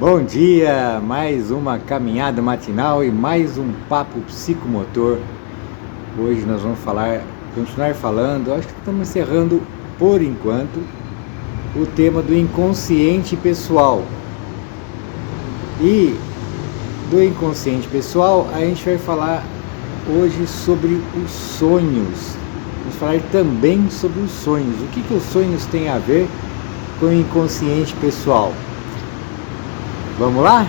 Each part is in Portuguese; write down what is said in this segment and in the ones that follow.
Bom dia, mais uma caminhada matinal e mais um papo psicomotor. Hoje nós vamos continuar falando, acho que estamos encerrando por enquanto o tema do inconsciente pessoal. E do inconsciente pessoal a gente vai falar hoje sobre os sonhos. Vamos falar também sobre os sonhos. O que os sonhos têm a ver com o inconsciente pessoal? Vamos lá?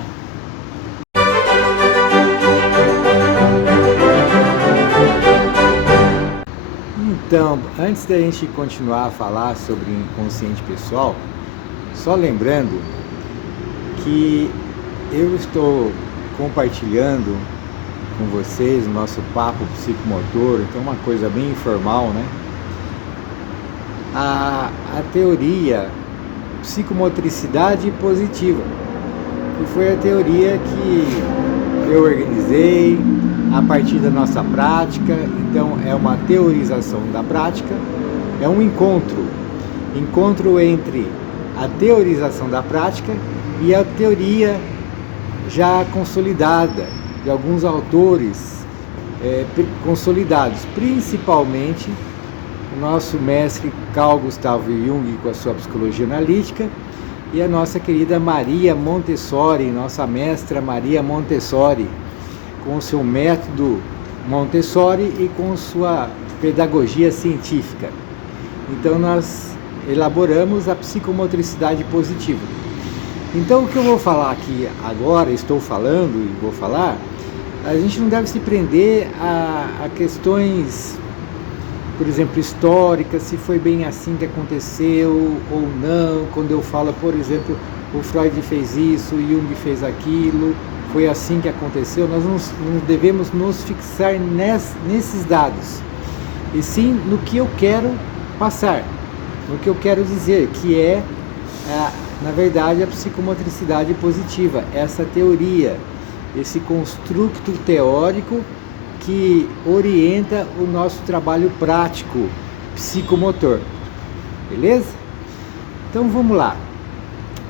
Então, antes da gente continuar a falar sobre o inconsciente pessoal, só lembrando que eu estou compartilhando com vocês o nosso papo psicomotor, então uma coisa bem informal, né? A teoria psicomotricidade positiva, que foi a teoria que eu organizei a partir da nossa prática. Então é uma teorização da prática, é um encontro entre a teorização da prática e a teoria já consolidada de alguns autores consolidados, principalmente o nosso mestre Carl Gustav Jung com a sua psicologia analítica e a nossa querida Maria Montessori, nossa mestra Maria Montessori, com o seu método Montessori e com sua pedagogia científica. Então nós elaboramos a psicomotricidade positiva. Então o que eu vou falar aqui agora, estou falando e vou falar, a gente não deve se prender a questões, por exemplo, históricas, se foi bem assim que aconteceu ou não. Quando eu falo, por exemplo, o Freud fez isso, o Jung fez aquilo, foi assim que aconteceu, nós não devemos nos fixar nesses dados, e sim no que eu quero passar, no que eu quero dizer, que é, na verdade, a psicomotricidade positiva, essa teoria, esse construto teórico que orienta o nosso trabalho prático psicomotor, beleza? Então vamos lá.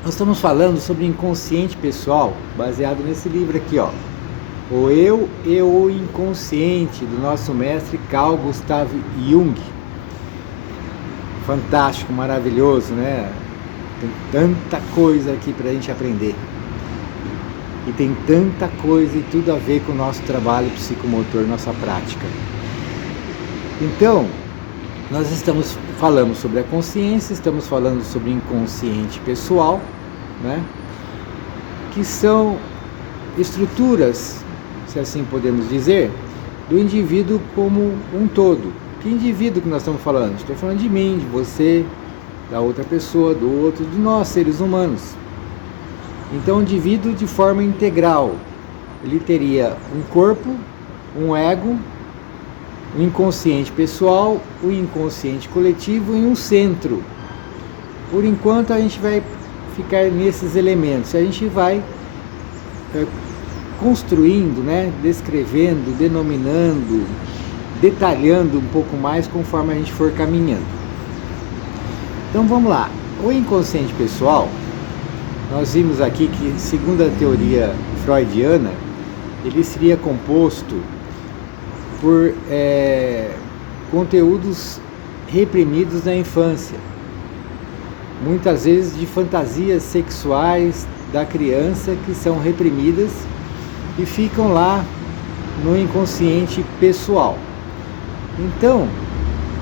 Nós estamos falando sobre inconsciente pessoal, baseado nesse livro aqui, ó, O Eu e o Inconsciente, do nosso mestre Carl Gustav Jung. Fantástico, maravilhoso, né? Tem tanta coisa aqui para a gente aprender. E tem tanta coisa e tudo a ver com o nosso trabalho psicomotor, nossa prática. Então, nós estamos falando sobre a consciência, estamos falando sobre inconsciente pessoal, né? Que são estruturas, se assim podemos dizer, do indivíduo como um todo. Que indivíduo que nós estamos falando? Estou falando de mim, de você, da outra pessoa, do outro, de nós, seres humanos. Então, o indivíduo de forma integral, ele teria um corpo, um ego, o inconsciente pessoal, o inconsciente coletivo e um centro. Por enquanto a gente vai ficar nesses elementos, a gente vai construindo, né, descrevendo, denominando, detalhando um pouco mais conforme a gente for caminhando. Então vamos lá, o inconsciente pessoal, nós vimos aqui que, segundo a teoria freudiana, ele seria composto por conteúdos reprimidos na infância, muitas vezes de fantasias sexuais da criança que são reprimidas e ficam lá no inconsciente pessoal. Então,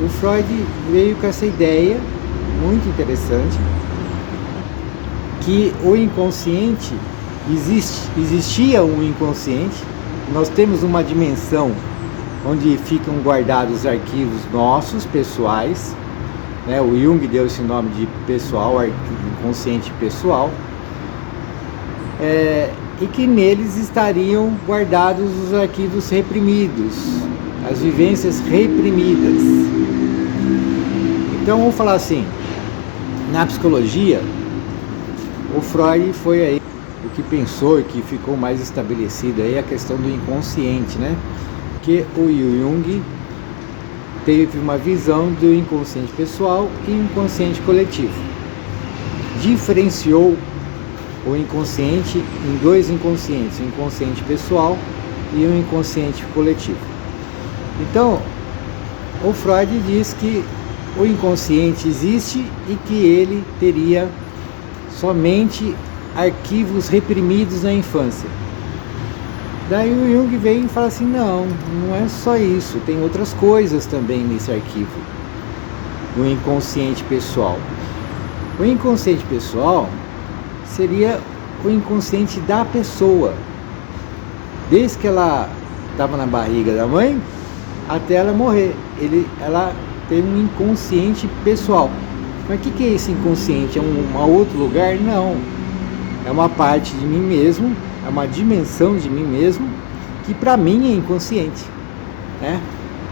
o Freud veio com essa ideia muito interessante, que o inconsciente existia um inconsciente, nós temos uma dimensão onde ficam guardados arquivos nossos, pessoais, né? O Jung deu esse nome de pessoal, inconsciente pessoal, e que neles estariam guardados os arquivos reprimidos, as vivências reprimidas. Então vamos falar assim, na psicologia, o Freud foi aí o que pensou e que ficou mais estabelecido aí a questão do inconsciente, né? Que o Jung teve uma visão do inconsciente pessoal e inconsciente coletivo. Diferenciou o inconsciente em dois inconscientes, um inconsciente pessoal e um inconsciente coletivo. Então, o Freud diz que o inconsciente existe e que ele teria somente arquivos reprimidos na infância. Daí o Jung vem e fala assim, não é só isso, tem outras coisas também nesse arquivo, o inconsciente pessoal. O inconsciente pessoal seria o inconsciente da pessoa, desde que ela estava na barriga da mãe até ela morrer. Ela tem um inconsciente pessoal. Mas o que é esse inconsciente? É um outro lugar? Não. É uma parte de mim mesmo, é uma dimensão de mim mesmo, que para mim é inconsciente, né?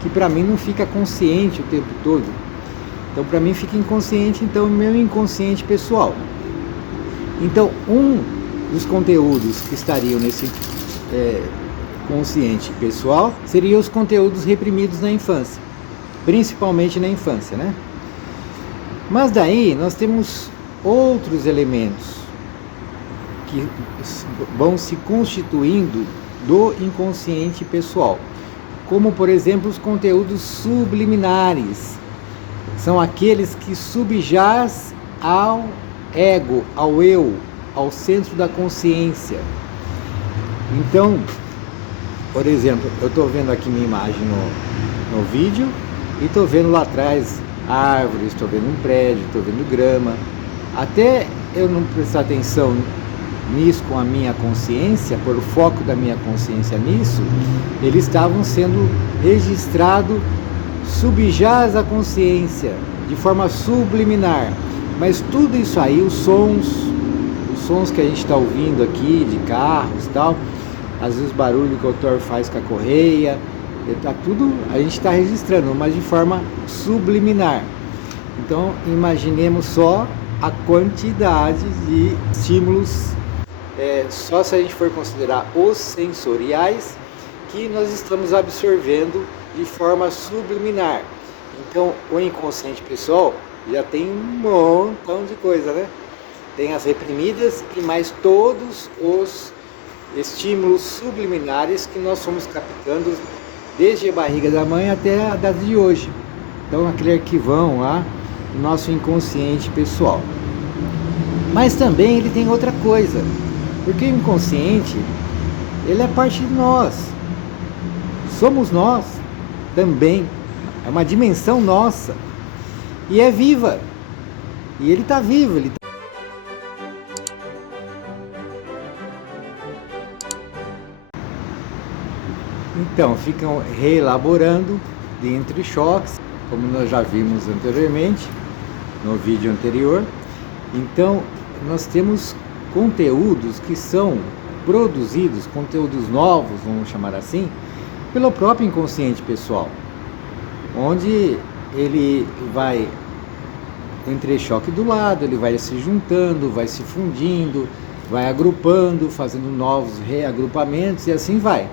Que para mim não fica consciente o tempo todo. Então para mim fica inconsciente, então o meu inconsciente pessoal. Então um dos conteúdos que estariam nesse consciente pessoal seriam os conteúdos reprimidos na infância, principalmente na infância, né? Mas daí nós temos outros elementos que vão se constituindo do inconsciente pessoal, como por exemplo os conteúdos subliminares. São aqueles que subjaz ao ego, ao eu, ao centro da consciência. Então, por exemplo, eu estou vendo aqui minha imagem no vídeo e estou vendo lá atrás árvores, estou vendo um prédio, estou vendo grama. Até eu não prestar atenção nisso com a minha consciência, por o foco da minha consciência nisso, eles estavam sendo registrados subjaz à consciência, de forma subliminar. Mas tudo isso aí, os sons que a gente está ouvindo aqui, de carros e tal, às vezes o barulho que o autor faz com a correia, tá tudo, a gente está registrando, mas de forma subliminar. Então imaginemos só a quantidade de estímulos, só se a gente for considerar os sensoriais, que nós estamos absorvendo de forma subliminar. Então o inconsciente pessoal já tem um montão de coisa, né? Tem as reprimidas e mais todos os estímulos subliminares que nós fomos captando desde a barriga da mãe até a data de hoje. Então aquele arquivão lá, o nosso inconsciente pessoal. Mas também ele tem outra coisa, porque o inconsciente, ele é parte de nós. Somos nós também. É uma dimensão nossa. E é viva. E ele está vivo. Então, ficam reelaborando dentre choques, como nós já vimos anteriormente, no vídeo anterior. Então, nós temos conteúdos que são produzidos, conteúdos novos, vamos chamar assim, pelo próprio inconsciente pessoal, onde ele vai entrechoque do lado, ele vai se juntando, vai se fundindo, vai agrupando, fazendo novos reagrupamentos e assim vai.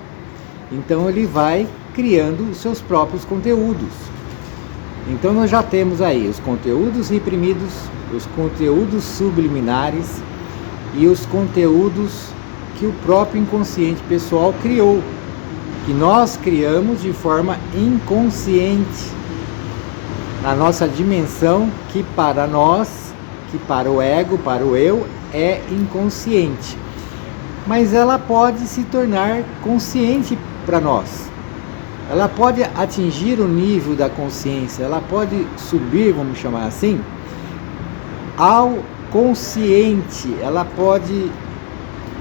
Então ele vai criando os seus próprios conteúdos. Então nós já temos aí os conteúdos reprimidos, os conteúdos subliminares e os conteúdos que o próprio inconsciente pessoal criou, que nós criamos de forma inconsciente, na nossa dimensão que para nós, que para o ego, para o eu, é inconsciente. Mas ela pode se tornar consciente para nós. Ela pode atingir o nível da consciência, ela pode subir, vamos chamar assim, ao consciente.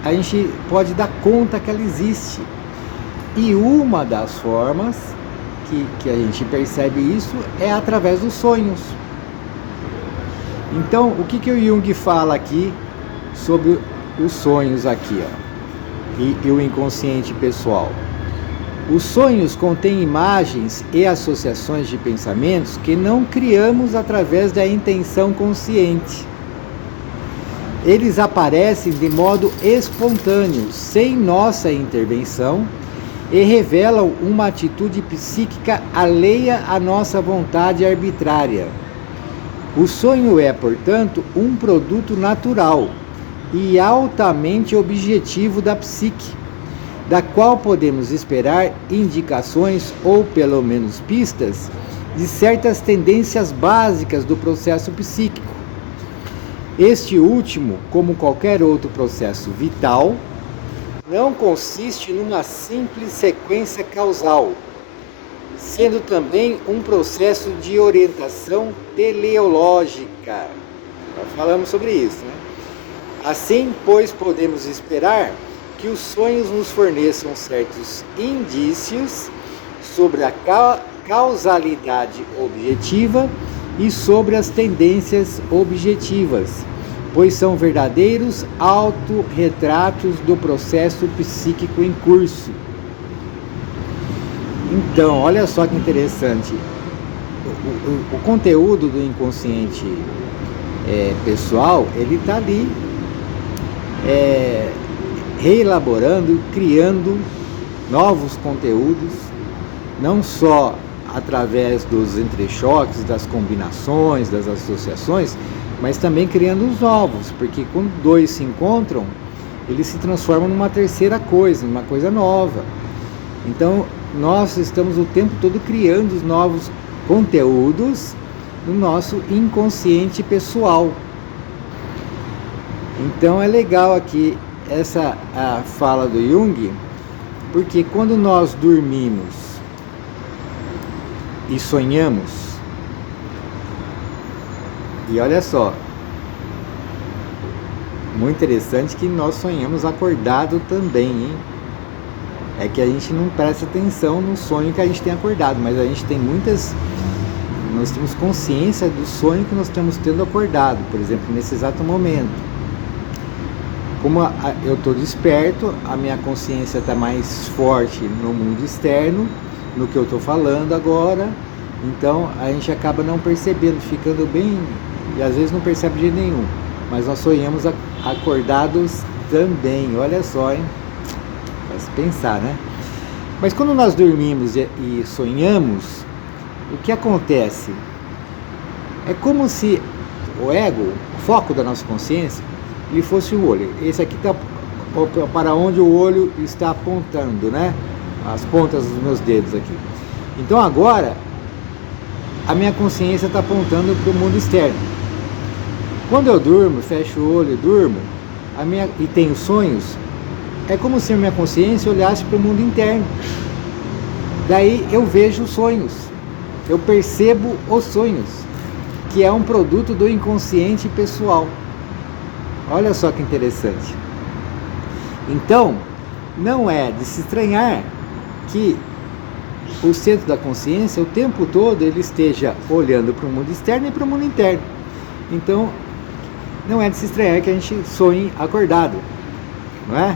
A gente pode dar conta que ela existe. E uma das formas que a gente percebe isso é através dos sonhos. Então, o que o Jung fala aqui sobre os sonhos aqui, ó, e o inconsciente pessoal? Os sonhos contêm imagens e associações de pensamentos que não criamos através da intenção consciente. Eles aparecem de modo espontâneo, sem nossa intervenção, e revelam uma atitude psíquica alheia à nossa vontade arbitrária. O sonho é, portanto, um produto natural, e altamente objetivo da psique, da qual podemos esperar indicações ou pelo menos pistas de certas tendências básicas do processo psíquico. Este último, como qualquer outro processo vital, não consiste numa simples sequência causal, sendo também um processo de orientação teleológica. Já falamos sobre isso, né? Assim, pois, podemos esperar que os sonhos nos forneçam certos indícios sobre a causalidade objetiva e sobre as tendências objetivas, pois são verdadeiros autorretratos do processo psíquico em curso. Então, olha só que interessante. O conteúdo do inconsciente pessoal, ele está ali reelaborando, criando novos conteúdos, não só através dos entrechoques, das combinações, das associações, mas também criando os novos, porque quando dois se encontram, eles se transformam numa terceira coisa, numa coisa nova. Então, nós estamos o tempo todo criando os novos conteúdos no nosso inconsciente pessoal. Então, é legal aqui essa a fala do Jung, porque quando nós dormimos e sonhamos, e olha só, muito interessante que nós sonhamos acordado também, hein? É que a gente não presta atenção no sonho que a gente tem acordado, mas a gente tem nós temos consciência do sonho que nós estamos tendo acordado, por exemplo, nesse exato momento. Como eu estou desperto, a minha consciência está mais forte no mundo externo, no que eu estou falando agora, então a gente acaba não percebendo, ficando bem, e às vezes não percebe de jeito nenhum, mas nós sonhamos acordados também, olha só, hein? Faz pensar, né? Mas quando nós dormimos e sonhamos, o que acontece? É como se o ego, o foco da nossa consciência, ele fosse o olho. Esse aqui está para onde o olho está apontando, né? As pontas dos meus dedos aqui. Então agora, a minha consciência está apontando para o mundo externo. Quando eu durmo, fecho o olho e durmo, e tenho sonhos, é como se a minha consciência olhasse para o mundo interno. Daí eu vejo os sonhos, eu percebo os sonhos, que é um produto do inconsciente pessoal. Olha só que interessante. Então, não é de se estranhar que o centro da consciência, o tempo todo, ele esteja olhando para o mundo externo e para o mundo interno. Então, não é de se estranhar que a gente sonhe acordado, não é?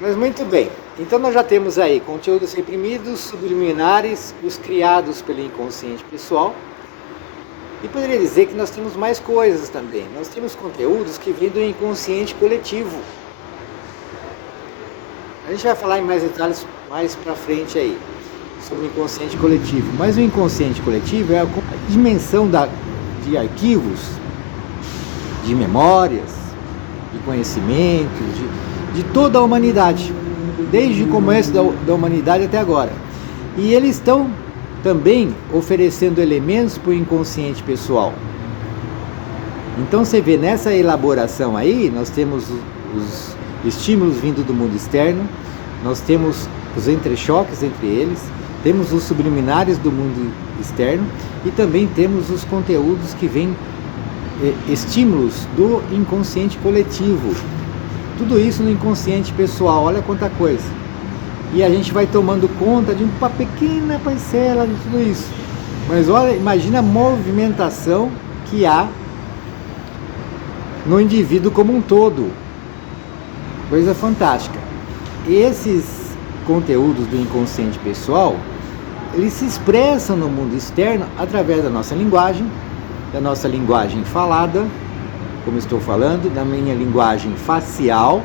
Mas muito bem, então nós já temos aí conteúdos reprimidos, subliminares, os criados pelo inconsciente pessoal. E poderia dizer que nós temos mais coisas também. Nós temos conteúdos que vêm do inconsciente coletivo. A gente vai falar em mais detalhes mais pra frente aí, sobre o inconsciente coletivo. Mas o inconsciente coletivo é a dimensão de arquivos, de memórias, de conhecimentos, de toda a humanidade, desde o começo da humanidade até agora. E eles estão também oferecendo elementos para o inconsciente pessoal. Então você vê nessa elaboração aí, nós temos os estímulos vindo do mundo externo, nós temos os entrechoques entre eles, temos os subliminares do mundo externo e também temos os conteúdos que vêm, estímulos do inconsciente coletivo. Tudo isso no inconsciente pessoal, olha quanta coisa. E a gente vai tomando conta de uma pequena parcela de tudo isso. Mas olha, imagina a movimentação que há no indivíduo como um todo. Coisa fantástica. Esses conteúdos do inconsciente pessoal, eles se expressam no mundo externo através da nossa linguagem falada, como estou falando, da minha linguagem facial,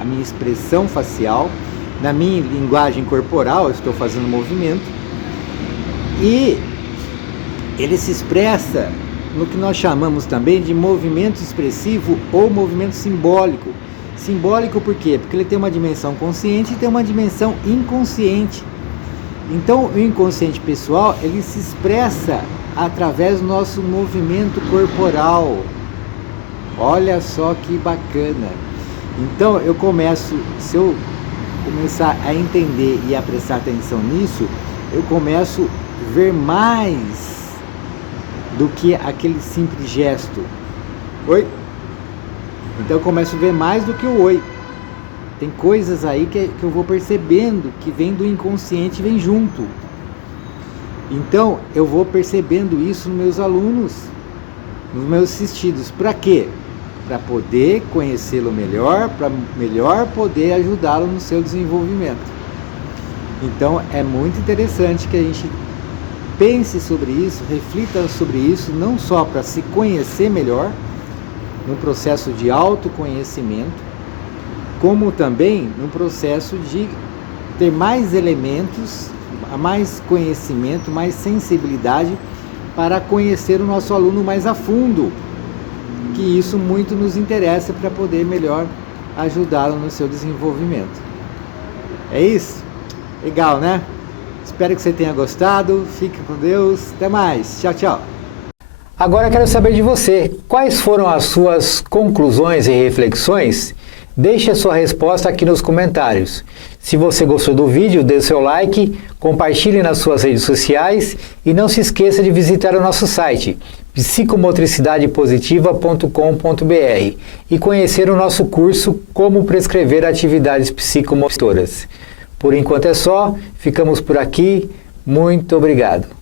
a minha expressão facial, na minha linguagem corporal, eu estou fazendo movimento, e ele se expressa no que nós chamamos também de movimento expressivo ou movimento simbólico. Simbólico por quê? Porque ele tem uma dimensão consciente e tem uma dimensão inconsciente. Então, o inconsciente pessoal, ele se expressa através do nosso movimento corporal. Olha só que bacana. Então, se eu começar a entender e a prestar atenção nisso, eu começo a ver mais do que aquele simples gesto. Oi? Então eu começo a ver mais do que o oi. Tem coisas aí que eu vou percebendo que vem do inconsciente e vem junto. Então eu vou percebendo isso nos meus alunos, nos meus assistidos. Para quê? Para poder conhecê-lo melhor, para melhor poder ajudá-lo no seu desenvolvimento. Então é muito interessante que a gente pense sobre isso, reflita sobre isso, não só para se conhecer melhor, no processo de autoconhecimento, como também no processo de ter mais elementos, mais conhecimento, mais sensibilidade para conhecer o nosso aluno mais a fundo, que isso muito nos interessa para poder melhor ajudá-lo no seu desenvolvimento. É isso? Legal, né? Espero que você tenha gostado, fique com Deus, até mais, tchau, tchau. Agora eu quero saber de você, quais foram as suas conclusões e reflexões? Deixe a sua resposta aqui nos comentários. Se você gostou do vídeo, dê seu like, compartilhe nas suas redes sociais e não se esqueça de visitar o nosso site psicomotricidadepositiva.com.br e conhecer o nosso curso Como Prescrever Atividades Psicomotoras. Por enquanto é só, ficamos por aqui, muito obrigado.